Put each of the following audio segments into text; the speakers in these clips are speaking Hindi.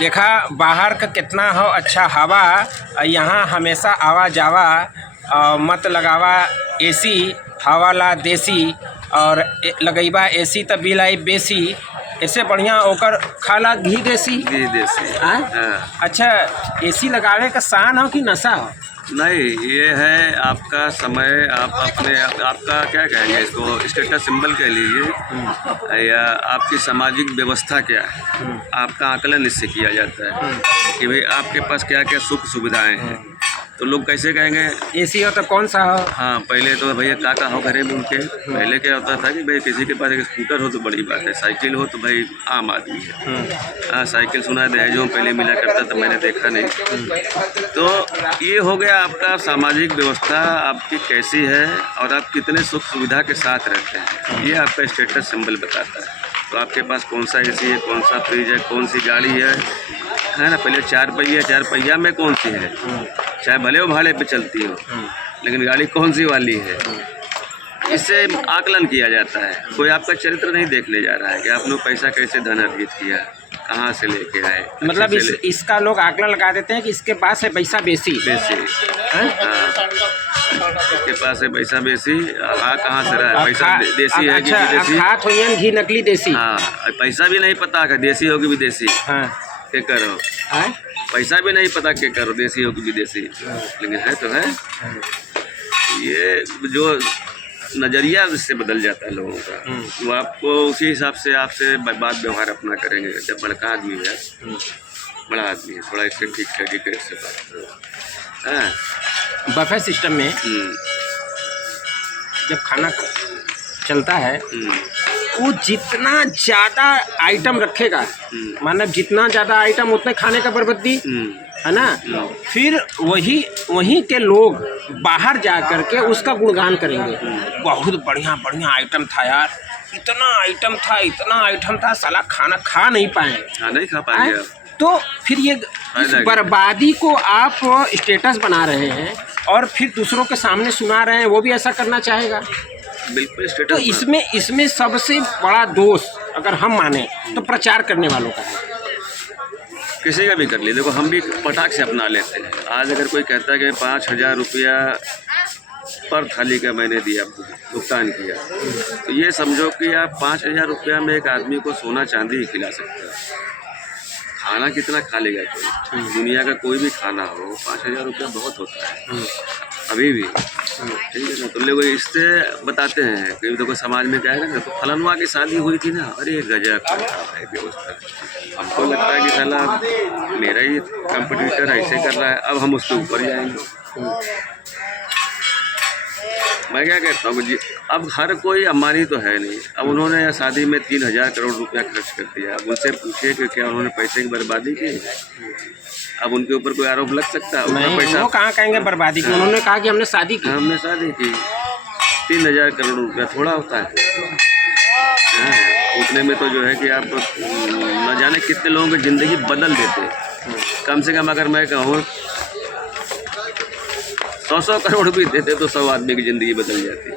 देखा बाहर का कितना हो अच्छा हवा, यहाँ हमेशा आवा जावा, मत लगावा एसी, हवा ला देसी, और लगैबा एसी त बिल आई बेसी, इससे बढ़िया ओकर खाला घी देसी। घी देसी। हाँ। अच्छा, एसी लगावे का शान हो कि नशा हो? नहीं, ये है आपका समय, आप अपने आपका क्या कहेंगे इसको, स्टेटस सिंबल कह लीजिए, या आपकी सामाजिक व्यवस्था क्या है, आपका आकलन इससे किया जाता है कि भाई आपके पास क्या क्या सुख सुविधाएं हैं। तो लोग कैसे कहेंगे एसी हो तो कौन सा हो? हाँ, पहले तो भैया काका हो घरे में उनके, पहले क्या होता था कि भाई किसी के पास एक स्कूटर हो तो बड़ी बात है, साइकिल हो तो भाई आम आदमी है। हाँ, साइकिल सुना दहेजों पहले मिला करता था, मैंने देखा नहीं। तो ये हो गया आपका सामाजिक व्यवस्था आपकी कैसी है और आप कितने सुख सुविधा के साथ रहते हैं, ये आपका स्टेटस सिंबल बताता है। तो आपके पास कौन सा एसी है, कौन सा फ्रिज है, कौन सी गाड़ी है ना। पहले चार पहिया में कौन सी है, चाहे भले वो भाड़े पे चलती हो, लेकिन गाड़ी कौन सी वाली है, इससे आकलन किया जाता है। कोई आपका चरित्र नहीं देखने जा रहा है कि आपने पैसा कैसे धन अर्जित किया, कहाँ से लेके आए। मतलब इसका लोग आकलन लगा देते हैं कि इसके पास है पैसा बेसी। हाँ, इसके पास है पैसा बेसी, कहाँ से रहा है पैसा, देसी है कि विदेशी। हाथ हो घी नकली देसी। हाँ, पैसा भी नहीं पता कि देसी हो कि विदेशी। हाँ, क्या करो, पैसा भी नहीं पता क्या करो, देसी हो कि विदेशी, लेकिन है तो है। ये जो नज़रिया इससे बदल जाता है लोगों का, वो आपको उसी हिसाब से आपसे बात व्यवहार अपना करेंगे। जब बड़का आदमी है, बड़ा आदमी है, थोड़ा इससे ठीक तरीके से बात करो। हाँ, बफे सिस्टम में जब खाना चलता है, वो जितना ज़्यादा आइटम रखेगा, मतलब जितना ज़्यादा आइटम उतने खाने का बर्बादी है ना। फिर वही के लोग बाहर जा कर के उसका गुणगान करेंगे, बहुत बढ़िया बढ़िया आइटम था यार, इतना आइटम था, साला खाना खा नहीं पाए। नहीं खा पाएंगे। तो फिर ये इस बर्बादी को आप स्टेटस बना रहे हैं और फिर दूसरों के सामने सुना रहे हैं, वो भी ऐसा करना चाहेगा। बिल्कुल। तो इसमें सबसे बड़ा दोष अगर हम माने तो प्रचार करने वालों का है। किसी का भी कर लीजिए, देखो हम भी पटाख से अपना लेते हैं। आज अगर कोई कहता है कि 5,000 रुपया पर थाली का मैंने दिया, भुगतान किया, तो ये समझो कि आप 5,000 रुपया में एक आदमी को सोना चांदी ही खिला सकते हैं। खाना कितना खा लेगा कोई, दुनिया का कोई भी खाना हो, 5,000 रुपया बहुत होता है अभी भी। ठीक है ना। तो लोग इससे बताते हैं कि देखो समाज में क्या है ना, तो फलनवा की शादी हुई थी ना, अरे गजब है व्यवस्था। हमको लगता है कि साला मेरा ही कंपटीटर ऐसे कर रहा है, अब हम उसके ऊपर जाएंगे। मैं क्या कहता हूँ जी, अब हर कोई अम्बानी तो है नहीं। अब उन्होंने शादी में 3,000 करोड़ रुपया खर्च कर दिया। अब उनसे पूछिए कि क्या उन्होंने पैसे की बर्बादी की, अब उनके ऊपर कोई आरोप लग सकता है? नहीं, पैसा वो कहाँ कहेंगे बर्बादी की। उन्होंने कहा कि हमने शादी की। हमने शादी की। 3,000 करोड़ रुपया थोड़ा होता है। हाँ, उतने में तो जो है कि आप न जाने कितने लोगों की ज़िंदगी बदल देते। कम से कम अगर मैं कहूँ 100 करोड़ भी देते तो 100 आदमी की ज़िंदगी बदल जाती,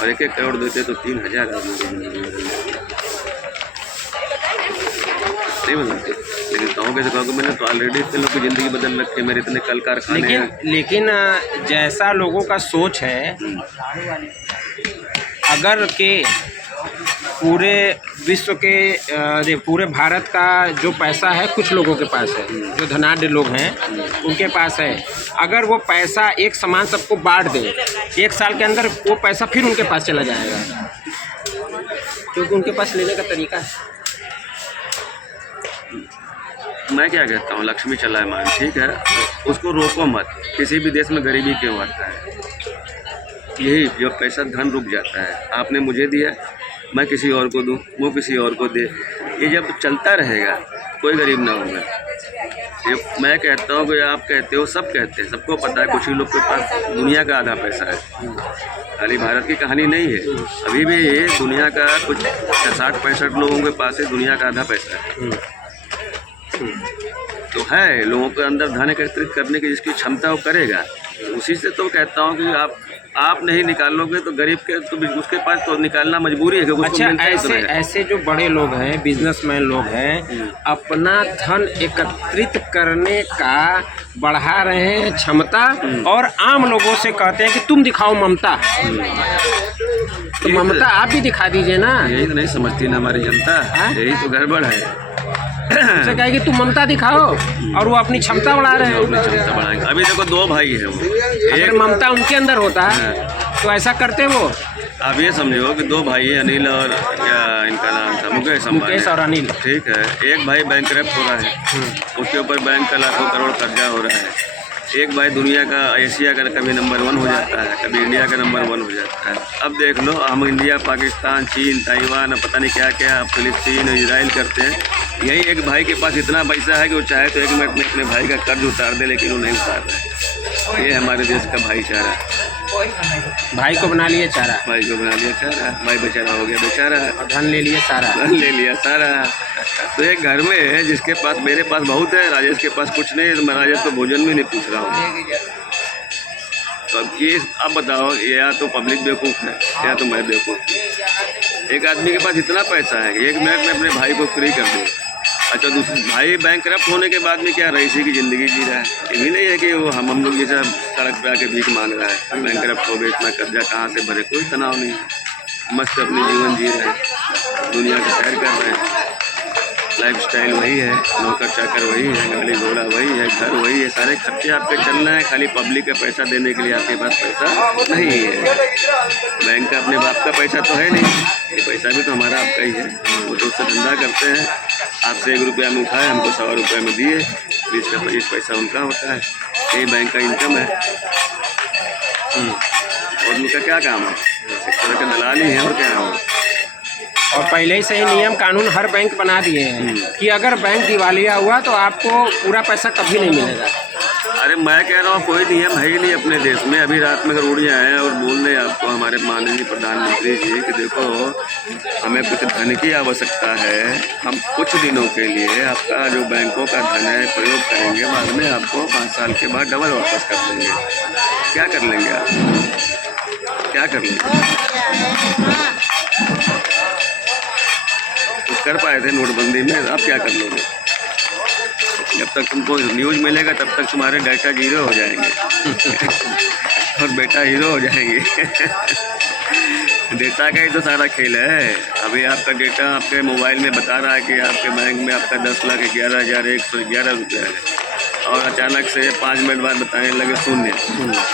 और 1-1 करोड़ देते तो 3,000 आदमी की ज़िंदगी बदल जाती। नहीं बदलती, लेकिन कहोगे तो कहोगे मैंने तो ऑलरेडी इतने लोग की ज़िंदगी बदल रखी है, मेरे इतने कल कारखाने हैं। लेकिन जैसा लोगों का सोच है, अगर के पूरे विश्व के पूरे भारत का जो पैसा है कुछ लोगों के पास है, जो धनाढ़ लोग हैं उनके पास है, अगर वो पैसा एक समान सबको बांट दे, 1 साल के अंदर वो पैसा फिर उनके पास चला जाएगा, क्योंकि उनके पास लेने का तरीका है। मैं क्या कहता हूँ, लक्ष्मी चलायमान ठीक है, उसको रोको मत। किसी भी देश में गरीबी क्यों आता है? यही जो पैसा धन रुक जाता है, आपने मुझे दिया, मैं किसी और को दूं, वो किसी और को दे, ये जब चलता रहेगा कोई गरीब ना होगा। ये मैं कहता हूँ कि आप कहते हो, सब कहते हैं, सबको पता है कुछ ही लोग के पास दुनिया का आधा पैसा है। खाली भारत की कहानी नहीं है, अभी भी ये दुनिया का कुछ 60-65 लोगों के पास है दुनिया का आधा पैसा है। तो है लोगों के अंदर धन एकत्रित करने की जिसकी क्षमता वो करेगा, उसी से तो कहता हूँ कि आप नहीं निकालोगे तो गरीब के तो उसके पास तो निकालना मजबूरी है कि उसको अच्छा, मिलता ही तो ऐसे नहीं है। ऐसे जो बड़े लोग हैं, बिजनेसमैन लोग हैं, अपना धन एकत्रित करने का बढ़ा रहे हैं क्षमता, और आम लोगों से कहते हैं कि तुम दिखाओ ममता। तो ममता आप भी दिखा दीजिए ना। यही तो नहीं समझती ना हमारी जनता, यही तो गड़बड़ है। उसे कहे कि तुम ममता दिखाओ, और वो अपनी क्षमता बढ़ा रहे हैं। अपनी क्षमता बढ़ाएंगे। अभी देखो 2 भाई है वो, अगर ममता उनके अंदर होता है तो ऐसा करते वो। आप ये समझो कि 2 भाई है, अनिल और क्या इनका नाम था, मुकेश और अनिल। ठीक है, एक भाई बैंकरप्ट हो रहा है, उसके ऊपर बैंक का लाखों करोड़ कर्जा हो रहा है। एक भाई दुनिया का, एशिया का कभी नंबर 1 हो जाता है, कभी इंडिया का नंबर 1 हो जाता है। अब देख लो, हम इंडिया, पाकिस्तान, चीन, ताइवान, पता नहीं क्या क्या, फिलिस्तीन, इजराइल करते हैं। यही एक भाई के पास इतना पैसा है कि वो चाहे तो 1 मिनट में अपने भाई का कर्ज उतार दे, लेकिन वो नहीं उतार रहा है। ये हमारे देश का भाईचारा। भाई को बना लिए चारा, भाई को बना लिया चारा, भाई बेचारा हो गया बेचारा, और धन ले लिए सारा। धन ले लिया सारा। तो एक घर में है जिसके पास, मेरे पास बहुत है, राजेश के पास कुछ नहीं है, तो मैं राजेश को भोजन भी नहीं पूछ रहा हूँ। तो अब ये आप बताओ, या तो पब्लिक बेवकूफ़ है या तो मैं बेवकूफ़ हूँ। एक आदमी के पास इतना पैसा है कि 1 मिनट में अपने भाई को फ्री कर दे। अच्छा, दूसरे भाई बैंकरप्ट होने के बाद में क्या रईसी की ज़िंदगी जी रहा है। ये भी नहीं है कि वो हम लोग जैसा सड़क पे आके भीख मांग रहा है। बैंकरप्ट हो गए, इतना कर्जा कहाँ से भरे, कोई तनाव नहीं है, मस्त अपनी जीवन जी रहे हैं, दुनिया का सैर कर रहे हैं। लाइफस्टाइल वही है, नौकर चाकर वही है, गाड़ी घोड़ा वही है, घर वही है, सारे खर्चे आपके चलना है। खाली पब्लिक का पैसा देने के लिए आपके पास पैसा नहीं है। बैंक का अपने बाप का पैसा तो है नहीं, ये पैसा भी तो हमारा आपका ही है। वो तो उससे धंधा करते हैं, आपसे 1 रुपया में उठाए, हमको 100 रुपये में दिए, 20 का 25 पैसा उनका होता है। यही बैंक का इनकम है। और उनका क्या काम है? सेक्टर का दलाल ही है, और क्या है। और पहले ही से ही नियम कानून हर बैंक बना दिए हैं कि अगर बैंक दिवालिया हुआ तो आपको पूरा पैसा कभी नहीं मिलेगा। अरे मैं कह रहा हूँ, कोई नियम है ही नहीं अपने देश में। अभी रात में अगर उड़ जाए और बोल दें आपको हमारे माननीय प्रधानमंत्री जी कि देखो हमें कुछ धन की आवश्यकता है, हम कुछ दिनों के लिए आपका जो बैंकों का धन है प्रयोग करेंगे, बाद में आपको 5 साल के बाद डबल वापस कर देंगे। क्या कर लेंगे आप? क्या कर लेंगे? कुछ कर पाए थे नोटबंदी में, आप क्या कर लोगे? जब तक तुमको न्यूज़ मिलेगा तब तक तुम्हारे डाटा 0 हो जाएंगे और बेटा हीरो हो जाएंगे। डेटा का ही तो सारा खेल है। अभी आपका डेटा आपके मोबाइल में बता रहा है कि आपके बैंक में आपका 10,11,111 रुपया है, और अचानक से 5 मिनट बाद बताने लगे 0।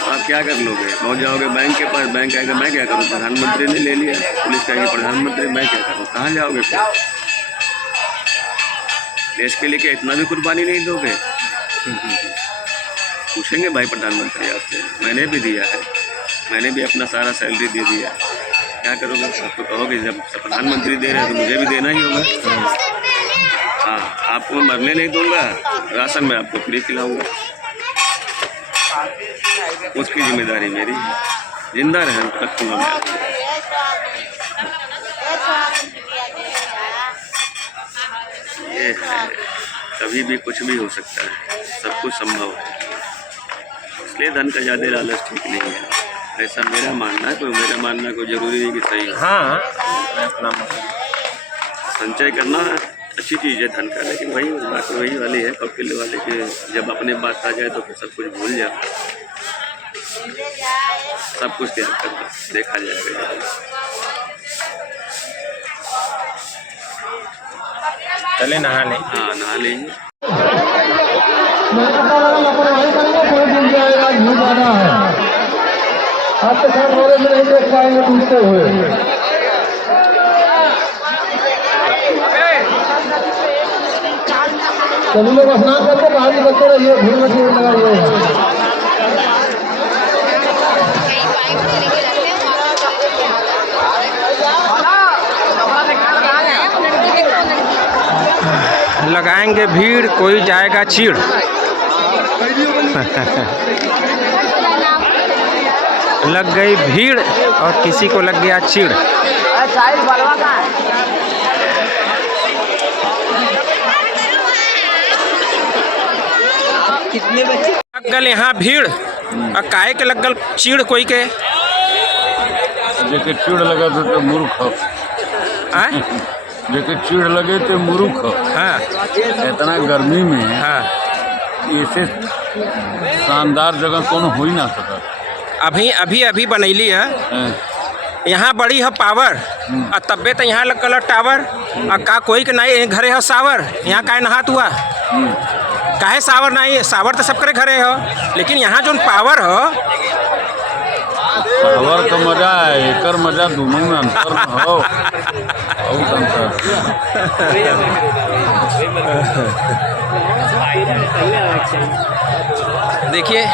आप क्या कर लोगे? पहुँच जाओगे बैंक के पास, बैंक आएगा, मैं क्या करूँ, प्रधानमंत्री ने ले लिया, पुलिस कहेगी प्रधानमंत्री, मैं क्या करूँ, कहाँ जाओगे फिर? देश के लिए क्या इतना भी कुर्बानी नहीं दोगे? पूछेंगे भाई प्रधानमंत्री आपसे, मैंने भी दिया है, मैंने भी अपना सारा सैलरी दे दिया, क्या करोगे? आप तो कहोगे जब प्रधानमंत्री दे रहे हैं तो मुझे भी देना ही होगा। हाँ, आपको मैं मरने नहीं दूंगा, राशन में आपको फ्री खिलाऊंगा, उसकी जिम्मेदारी मेरी है। जिंदा रहें रखूँगा मैं आपको। ये है, कभी भी कुछ भी हो सकता है, सब कुछ संभव है, इसलिए धन का ज़्यादा लालच ठीक नहीं है, ऐसा मेरा मानना है। कोई मेरा मानना कोई ज़रूरी नहीं कि सही है। हाँ, अपना संचय करना अच्छी चीज़ है धन का, लेकिन वही बात वही वाली है कपिल वाले के, जब अपने बात आ जाए तो फिर सब कुछ भूल जाओ, सब कुछ त्याग कर दो, देखा जाएगा। चले नहा लें। हाँ, नहा लीजिए। आपके साथ वाले में नहीं देख पाएंगे डूबते हुए। सभी लोग स्नान करके बाहर निकलते रहिए, भीड़ मत लगाइए। लगाएंगे भीड़, कोई जाएगा चीड़। लग गई भीड़ और किसी को लग गया चिड़। कितने बच्चे लग गए यहाँ भीड़ और काहे के लगल चीड़ कोई के जेके चीड़ लगे तो मूर्ख हो। आय? जेके चीड़ लगे तो मूर्ख हो। हाँ इतना गर्मी में हाँ ऐसे शानदार जगह कौन हो ही ना सका। अभी बनैली है हैं? यहाँ बड़ी है पावर और तब्बे तो यहाँ लगल टावर और का कोई के नहीं घरे हो सावर यहाँ काहे नहात हुआ काहे सावर नहीं सावर तो सब करे घरे हो लेकिन यहाँ जो पावर हो पावर का मजा है एकर मजा दोनों में अंतर में हो। बहुत अंतर। देखिए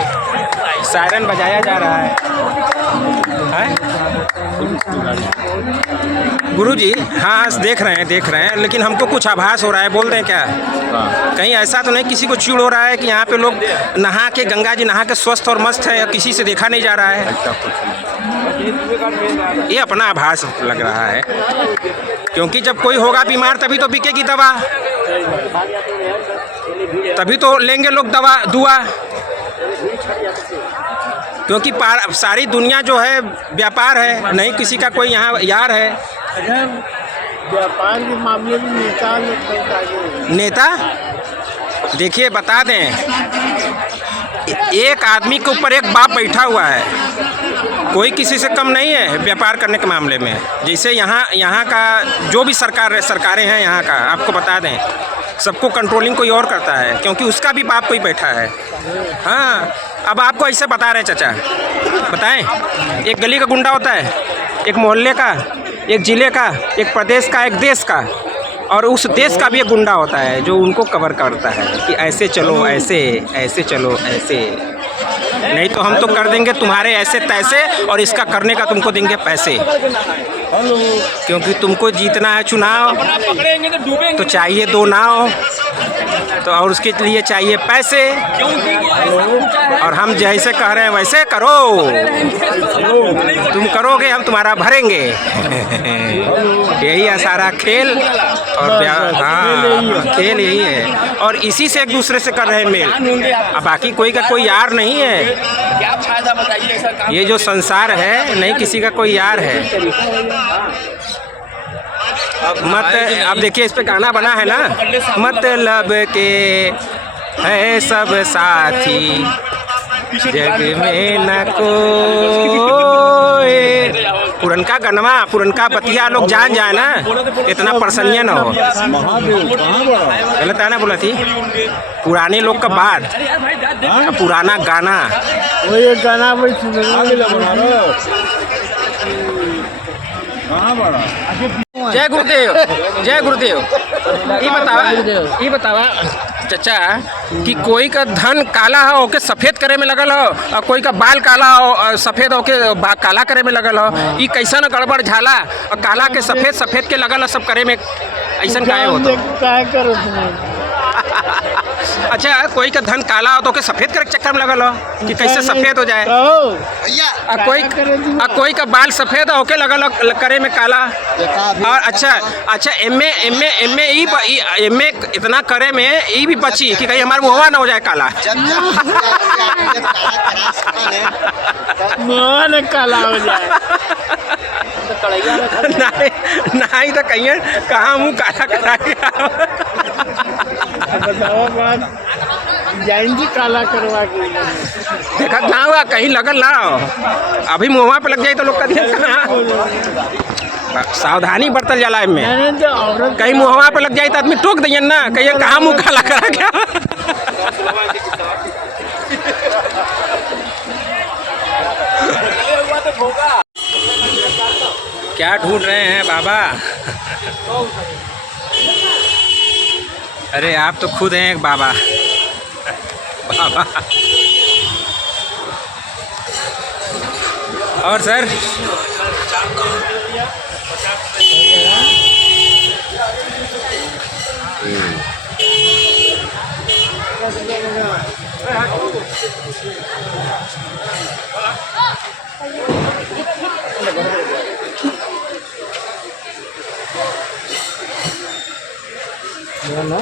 सायरन बजाया जा रहा है गुरुजी। हाँ देख रहे हैं लेकिन हमको कुछ आभास हो रहा है बोल दें क्या कहीं ऐसा तो नहीं किसी को चिड़ हो रहा है कि यहाँ पे लोग नहा के गंगा जी नहा के स्वस्थ और मस्त है और किसी से देखा नहीं जा रहा है। ये अपना आभास लग रहा है क्योंकि जब कोई होगा बीमार तभी तो बिकेगी दवा तभी तो लेंगे लोग दवा दुआ क्योंकि सारी दुनिया जो है व्यापार है नहीं किसी का कोई यहाँ यार है। व्यापार के मामले में नेता देखिए बता दें एक आदमी के ऊपर एक बाप बैठा हुआ है कोई किसी से कम नहीं है व्यापार करने के मामले में। जैसे यहाँ का जो भी सरकारें हैं यहाँ का आपको बता दें सबको कंट्रोलिंग कोई और करता है क्योंकि उसका भी बाप कोई बैठा है। हाँ अब आपको ऐसे बता रहे हैं चाचा बताएं एक गली का गुंडा होता है एक मोहल्ले का एक ज़िले का एक प्रदेश का एक देश का और उस देश का भी एक गुंडा होता है जो उनको कवर करता है कि ऐसे चलो ऐसे चलो ऐसे नहीं तो हम तो कर देंगे तुम्हारे ऐसे तैसे और इसका करने का तुमको देंगे पैसे क्योंकि तुमको जीतना है चुनाव तो चाहिए 2 नाव तो और उसके लिए चाहिए पैसे और हम जैसे कह रहे हैं वैसे करो तुम करोगे हम तुम्हारा भरेंगे यही है सारा खेल और हाँ खेल यही है और इसी से एक दूसरे से कर रहे हैं मेल। अब बाकी कोई का कोई यार नहीं है क्या फायदा बताइए ऐसा काम ये जो संसार है नहीं किसी का कोई यार है। मत अब देखिए इस पे गाना बना है ना मतलब के है सब साथी जग में न कोई पुरनका गनवा पुरनका बतिया लोग जान जाए ना इतना प्रसन्य न हो गलत है ना बोला थी पुराने लोग का बात पुराना गाना वो ये गाना वही जय गुरुदेव ये बतावा चाचा कि कोई का धन काला हो के सफ़ेद करे में लगल हो और कोई का बाल काला हो सफ़ेद हो के काला करे में लगल हो ये कैसा न गड़बड़ झाला और काला के सफ़ेद के लगल सब करे में ऐसा काहे होता अच्छा कोई का धन काला हो तो के सफ़ेद करे चक्कर में लगल हो कि कैसे सफ़ेद हो जाए कोई का बाल सफ़ेद होके लगल करे में काला और अच्छा एम ए इतना करे में ये भी बची कि कहीं हमारा मुँहवा ना हो जाए काला मुँह काला हो जाए नहीं तो कहीं कहाँ मुँह काला करा बात जाएंगी काला करवा के देखा ना हुआ कहीं लगल ना हो अभी मुँहवा पे लग जाए तो लोग कहते हैं कहाँ सावधानी बरतल जाला में कहीं मुँहवा पे लग जाए तो आदमी टोक दिए ना कहीं कहाँ मुँह काला करा क्या क्या ढूंढ रहे हैं बाबा अरे आप तो खुद हैं एक बाबा और सर ना